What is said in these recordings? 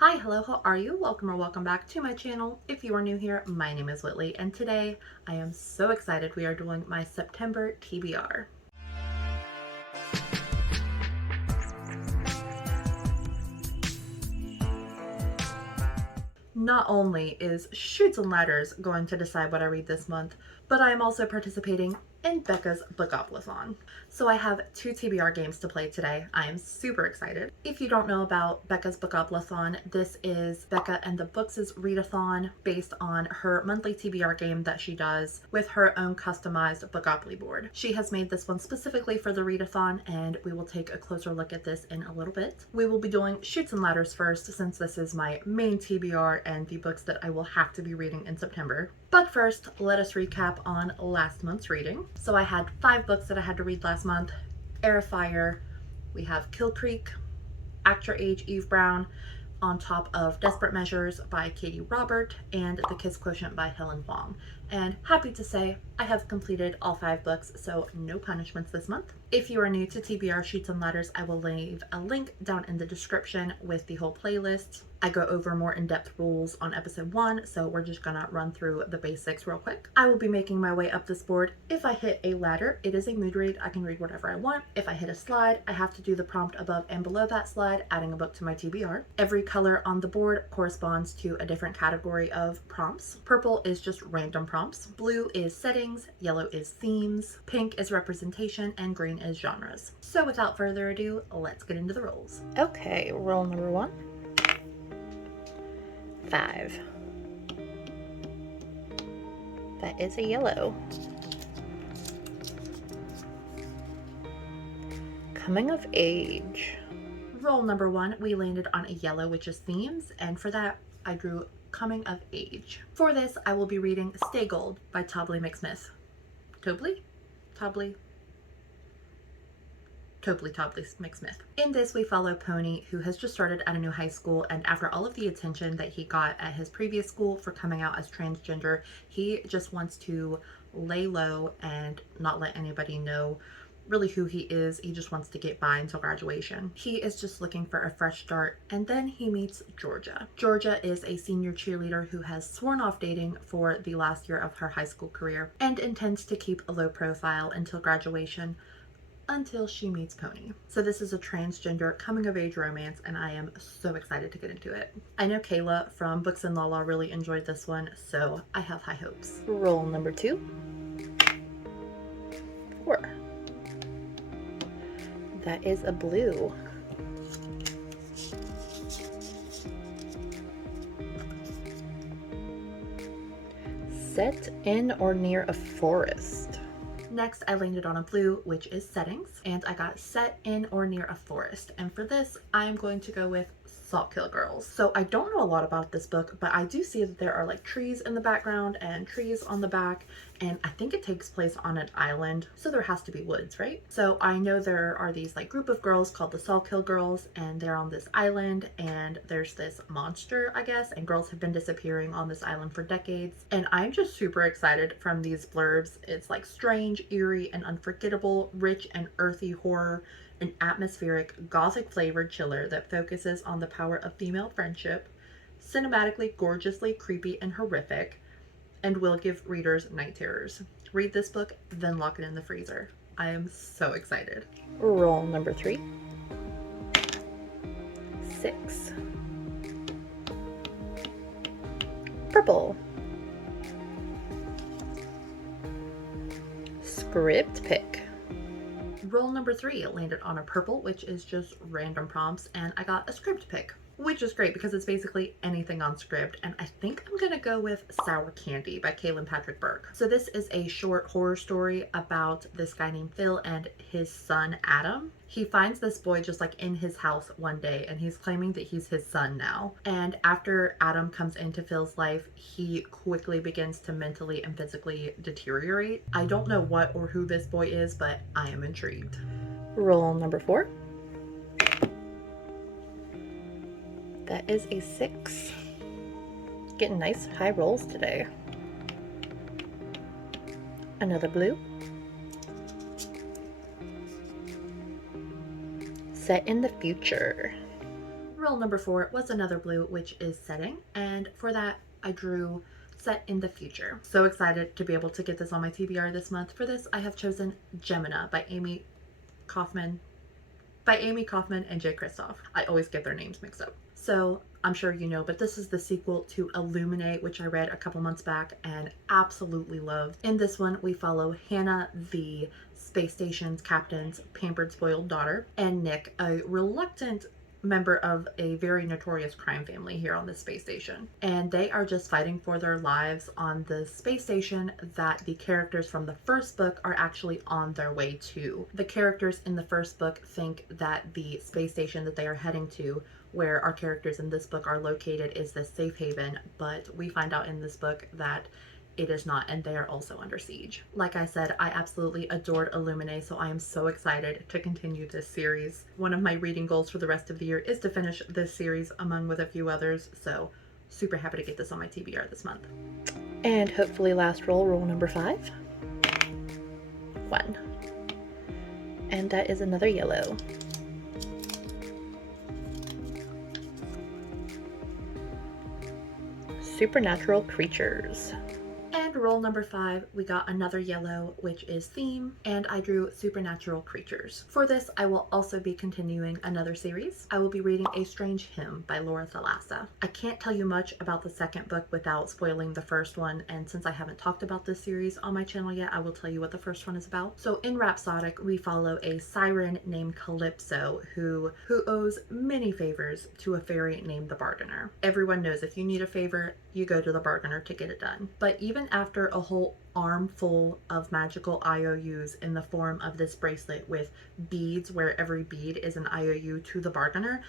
Hi, hello, how are you? Welcome or welcome back to my channel. If you are new here, my name is Whitley, and today I am so excited we are doing my September TBR. Not only is Chutes and Ladders going to decide what I read this month, but I am also participating in Becca's Bookoplathon. So I have two TBR games to play today. I am super excited. If you don't know about Becca's Bookoplathon, this is Becca and the Books' readathon based on her monthly TBR game that she does with her own customized Bookopoly board. She has made this one specifically for the readathon, and we will take a closer look at this in a little bit. We will be doing Chutes and Ladders first, since this is my main TBR and the books that I will have to be reading in September. But first, let us recap on last month's reading. So I had 5 books that I had to read last month. Heir of Fire, we have Kill Creek, Act Your Age, Eve Brown, on top of Desperate Measures by Katie Robert, and The Kiss Quotient by Helen Huang. And happy to say I have completed all 5 books, so no punishments this month. If you are new to TBR Chutes and Ladders, I will leave a link down in the description with the whole playlist. I go over more in-depth rules on episode 1, so we're just gonna run through the basics real quick. I will be making my way up this board. If I hit a ladder, it is a mood read. I can read whatever I want. If I hit a slide, I have to do the prompt above and below that slide, adding a book to my TBR. Every color on the board corresponds to a different category of prompts. Purple is just random prompts. Blue is settings, yellow is themes, pink is representation, and green is genres. So without further ado, let's get into the rolls. Okay, roll number 1. 5. That is a yellow. Coming of age. Roll number 1, we landed on a yellow, which is themes, and for that I drew Coming of Age. For this, I will be reading Stay Gold by Tobley McSmith. Tobley McSmith. In this, we follow Pony, who has just started at a new high school, and after all of the attention that he got at his previous school for coming out as transgender, he just wants to lay low and not let anybody know really who he is. He just wants to get by until graduation. He is just looking for a fresh start, and then he meets Georgia. Georgia is a senior cheerleader who has sworn off dating for the last year of her high school career and intends to keep a low profile until graduation, until she meets Pony. So this is a transgender coming-of-age romance, and I am so excited to get into it. I know Kayla from Books and Lala really enjoyed this one, so I have high hopes. Roll number 2. 4. That is a blue. Set in or near a forest. Next, I landed on a blue, which is settings, and I got set in or near a forest. And for this, I'm going to go with Saltkill Girls. So I don't know a lot about this book, but I do see that there are like trees in the background and trees on the back, and I think it takes place on an island, so there has to be woods, right? So I know there are these like group of girls called the Saltkill Girls, and they're on this island, and there's this monster, I guess, and girls have been disappearing on this island for decades. And I'm just super excited from these blurbs. It's like strange, eerie, and unforgettable, rich and earthy horror, an atmospheric, gothic flavored chiller that focuses on the power of female friendship, cinematically, gorgeously creepy and horrific, and will give readers night terrors. Read this book, then lock it in the freezer. I am so excited. Roll number 3. 6. Purple. Script pick. Roll number 3 landed on a purple, which is just random prompts, and I got a script pick, which is great because it's basically anything on script. And I think I'm gonna go with Sour Candy by Kaylin Patrick Burke. So this is a short horror story about this guy named Phil and his son Adam. He finds this boy just like in his house one day, and he's claiming that he's his son now. And after Adam comes into Phil's life, he quickly begins to mentally and physically deteriorate. I don't know what or who this boy is, but I am intrigued. Roll number 4. That is a 6. Getting nice high rolls today. Another blue. Set in the future. Roll number 4 was another blue, which is setting, and for that I drew set in the future. So excited to be able to get this on my TBR this month. For this, I have chosen Gemina by Amy Kaufman and Jay Kristoff. I always get their names mixed up. So I'm sure you know, but this is the sequel to Illuminate, which I read a couple months back and absolutely loved. In this one, we follow Hannah, the space station's captain's pampered, spoiled daughter, and Nick, a reluctant member of a very notorious crime family here on the space station. And they are just fighting for their lives on the space station that the characters from the first book are actually on their way to. The characters in the first book think that the space station that they are heading to, where our characters in this book are located, is the safe haven, but we find out in this book that it is not, and they are also under siege. Like I said, I absolutely adored Illuminate, so I am so excited to continue this series. One of my reading goals for the rest of the year is to finish this series among with a few others, so super happy to get this on my TBR this month. And hopefully last roll number 5. 1. And that is another yellow. Supernatural creatures. And roll number 5, we got another yellow, which is theme, and I drew supernatural creatures. For this, I will also be continuing another series. I will be reading A Strange Hymn by Laura Thalassa. I can't tell you much about the second book without spoiling the first one, and since I haven't talked about this series on my channel yet, I will tell you what the first one is about. So in Rhapsodic, we follow a siren named Calypso who owes many favors to a fairy named the Bargainer. Everyone knows if you need a favor, you go to the Bargainer to get it done. But even after a whole armful of magical IOUs in the form of this bracelet with beads where every bead is an IOU to the Bargainer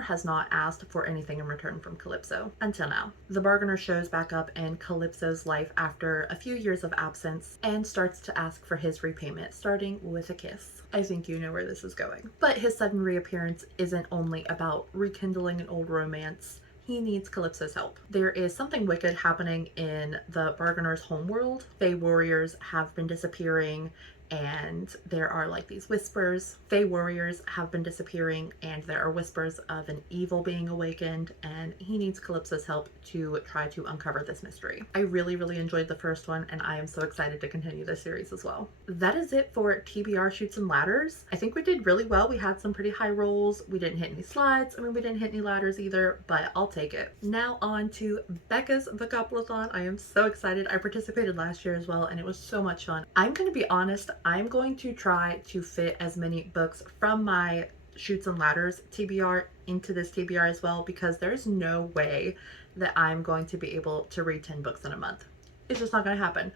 has not asked for anything in return from Calypso until now. The Bargainer shows back up in Calypso's life after a few years of absence and starts to ask for his repayment, starting with a kiss. I think you know where this is going. But his sudden reappearance isn't only about rekindling an old romance. He needs Calypso's help. There is something wicked happening in the Bargainer's homeworld. Fae warriors have been disappearing, and there are like these whispers. Fae warriors have been disappearing, and there are whispers of an evil being awakened, and he needs Calypso's help to try to uncover this mystery. I really, really enjoyed the first one, and I am so excited to continue this series as well. That is it for TBR Chutes and Ladders. I think we did really well. We had some pretty high rolls. We didn't hit any slides. I mean, we didn't hit any ladders either, but I'll take it. Now on to Becca's Bookoplathon. I am so excited. I participated last year as well, and it was so much fun. I'm going to be honest, I'm going to try to fit as many books from my Chutes and Ladders TBR into this TBR as well, because there's no way that I'm going to be able to read 10 books in a month. It's just not going to happen.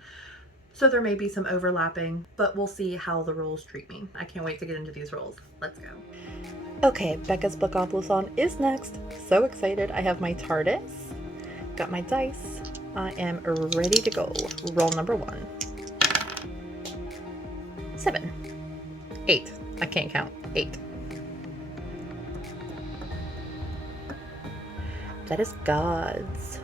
So there may be some overlapping, but we'll see how the rolls treat me. I can't wait to get into these rolls. Let's go. Okay, Becca's Bookoplathon is next. So excited. I have my TARDIS, got my dice. I am ready to go. Roll number 1. 7. 8. I can't count. 8. That is Gods.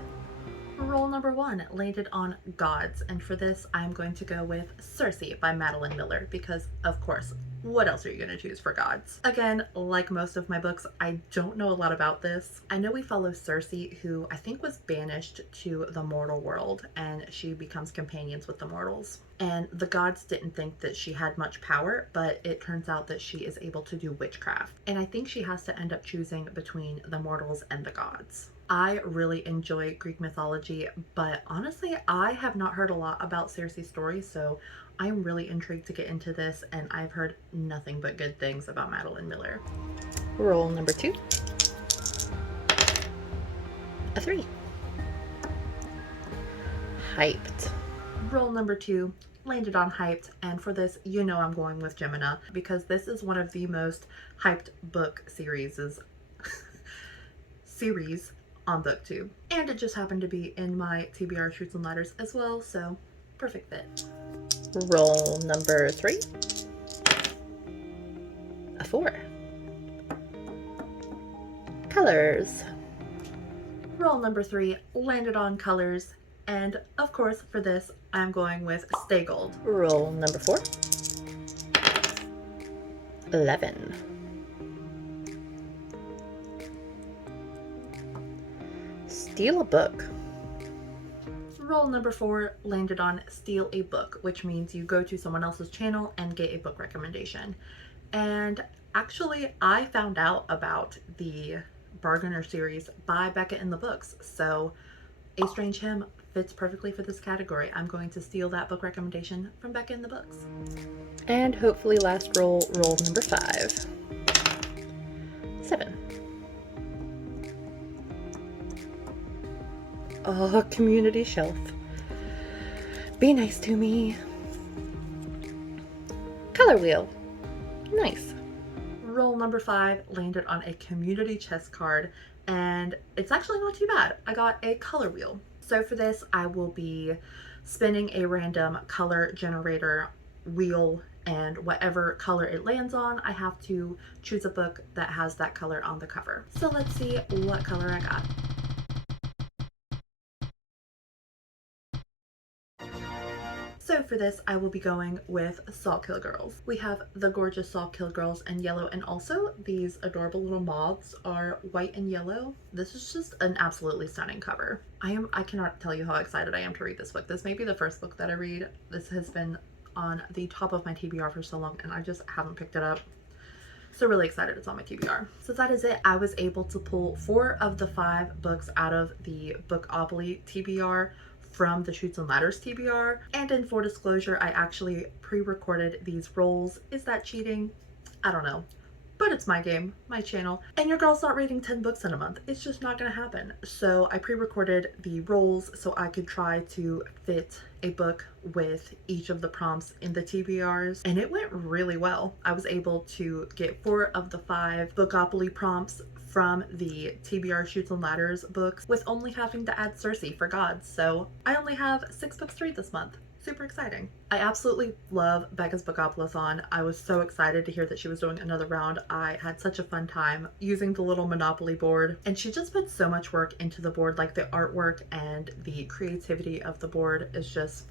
Roll number 1 landed on Gods, and for this I'm going to go with Circe by Madeline Miller, because of course, what else are you going to choose for Gods? Again, like most of my books, I don't know a lot about this. I know we follow Circe, who I think was banished to the mortal world, and she becomes companions with the mortals. And the gods didn't think that she had much power, but it turns out that she is able to do witchcraft. And I think she has to end up choosing between the mortals and the gods. I really enjoy Greek mythology, but honestly, I have not heard a lot about Circe's story, so I'm really intrigued to get into this, and I've heard nothing but good things about Madeline Miller. Roll number 2. A 3. Hyped. Roll number 2 landed on Hyped, and for this, you know I'm going with Gemina, because this is one of the most hyped book series on BookTube. And it just happened to be in my TBR Chutes and Ladders as well, so perfect fit. Roll number 3. A 4. Colors. Roll number 3 landed on Colors, and of course for this I'm going with Stay Gold. Roll number 4. 11. steal a book. Roll number 4 landed on steal a book, which means you go to someone else's channel and get a book recommendation. And actually, I found out about the Bargainer series by Becca in the Books, so A Strange Hymn fits perfectly for this category. I'm going to steal that book recommendation from Becca in the Books. And hopefully last roll number 5. 7. Oh, community shelf. Be nice to me. Color wheel. Nice. Roll number 5 landed on a community chest card, and it's actually not too bad. I got a color wheel. So for this, I will be spinning a random color generator wheel, and whatever color it lands on, I have to choose a book that has that color on the cover. So let's see what color I got. So for this, I will be going with Sawkill Girls. We have the gorgeous Sawkill Girls in yellow, and also these adorable little moths are white and yellow. This is just an absolutely stunning cover. I cannot tell you how excited I am to read this book. This may be the first book that I read. This has been on the top of my TBR for so long, and I just haven't picked it up. So really excited it's on my TBR. So that is it. I was able to pull 4 of the 5 books out of the Bookopoly TBR from the Chutes and Ladders TBR. And in full disclosure, I actually pre-recorded these rolls. Is that cheating? I don't know. But it's my game, my channel, and your girl's not reading 10 books in a month. It's just not gonna happen. So I pre-recorded the rolls so I could try to fit a book with each of the prompts in the TBRs, and it went really well. I was able to get 4 of the 5 Bookopoly prompts from the TBR Chutes and Ladders books with only having to add Cersei for gods. So I only have 6 books to read this month. Super exciting. I absolutely love Becca's Bookoplathon. I was so excited to hear that she was doing another round. I had such a fun time using the little Monopoly board, and she just put so much work into the board. Like, the artwork and the creativity of the board is just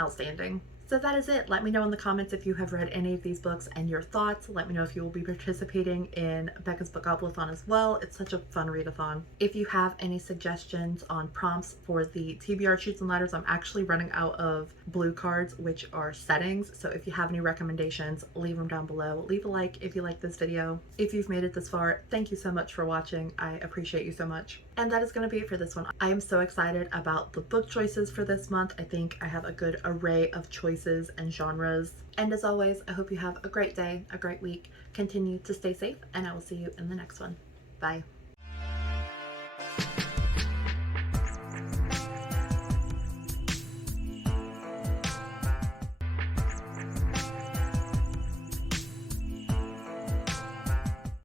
outstanding. So that is it. Let me know in the comments if you have read any of these books and your thoughts. Let me know if you will be participating in Becca's Bookoplathon as well. It's such a fun readathon. If you have any suggestions on prompts for the TBR Chutes and Ladders, I'm actually running out of blue cards, which are settings. So if you have any recommendations, leave them down below. Leave a like if you like this video. If you've made it this far, thank you so much for watching. I appreciate you so much. And that is going to be it for this one. I am so excited about the book choices for this month. I think I have a good array of choices and genres. And as always, I hope you have a great day, a great week. Continue to stay safe, and I will see you in the next one. Bye.